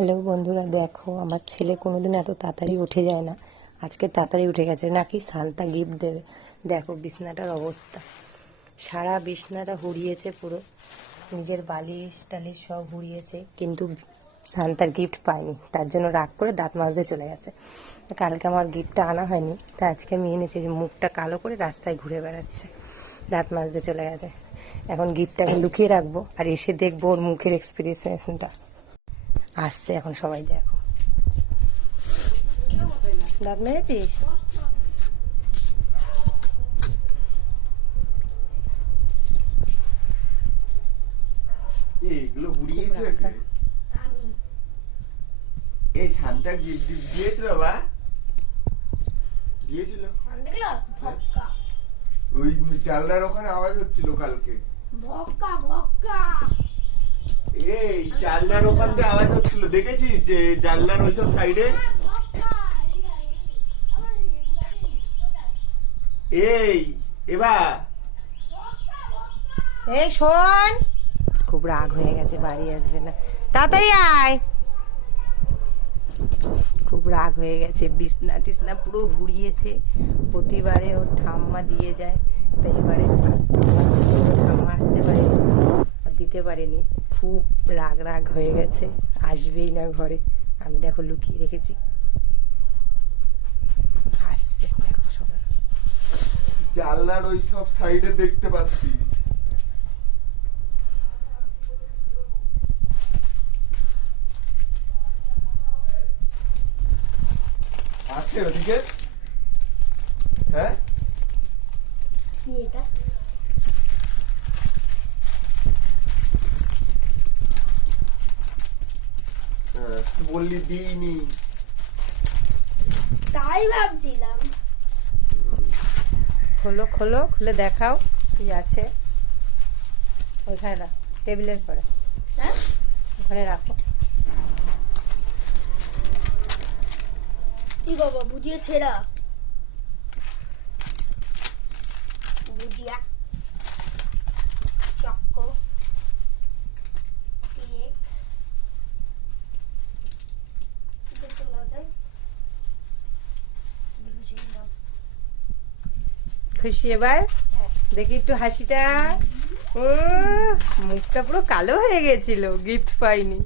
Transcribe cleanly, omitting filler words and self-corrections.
Hello বন্ধুরা, দেখো আমার ছেলে কোনোদিন এত তাড়াতাড়ি উঠে যায় না। আজকে তাড়াতাড়ি উঠে গেছে, নাকি সান্তা গিফট দেবে। দেখো বিছনাটার অবস্থা, সারা বিছনাটা হুড়িয়েছে পুরো, নিজের বালিশ টালিশ সব হুড়িয়েছে, কিন্তু সান্তার গিফট পাইনি। তার জন্য রাগ করে দাঁত মাজতে চলে গেছে। কালকে আমার গিফটটা আনা হয়নি, তাই আজকে আমি এনেছি। যে মুখটা কালো করে রাস্তায় ঘুরে বেড়াচ্ছে, দাঁত মাজতে চলে গেছে। এখন গিফটটাকে লুকিয়ে রাখবো, আর এসে দেখবো ওর মুখের এক্সপ্রেশনটা। আসছে এখন, সবাই দেখো। দাঁত মেরেছিস? এগুলো ঘুরিয়েছে কে? এই সান্তা গিফট দিয়েছিল বা দিয়েছিল ওই জানলার ওখানে আওয়াজ হচ্ছিল কালকে। এই জানলার ওখান দিয়ে আওয়াজ হচ্ছিল, দেখেছিস? যে জানলার ওইসব সাইডে। এই এবার এই শোন, খুব রাগ হয়ে গেছে, বাড়ি আসবে না, তাড়াতাড়ি আয়। খুব রাগ হয়ে গেছে, বিছনা টিছনা পুরো ঘুরিয়েছে। প্রতিবারে ওর ঠাম্মা দিয়ে যায়, তাই এবারে ঠাম্মা আসতে পারেনি, দিতে পারেনি। খুব রাগ হয়ে গেছে, আসবেই না ঘরে। আমি দেখো লুকিয়ে রেখেছি, আসছে দেখো সবাই। জানলার ওইসব সাইডে দেখতে পাচ্ছিস? আছে ওদিকে? হ্যাঁ, তুই বললি দিইনি। তাই ভাবছিলাম। খোলো খোলো, খুলে দেখাও কি আছে। ওইখানে রাখ, টেবিলের পরে হ্যাঁ, ওখানে রাখো। কি বাবা, বুঝিয়ে ছেড়া বুঝিয়া চক্কো কেক চলে যায়। খুশি এবার? হ্যাঁ। দেখি একটু হাসিটা। ও মুখটা পুরো কালো হয়ে গেছিল, গিফট পাইনি।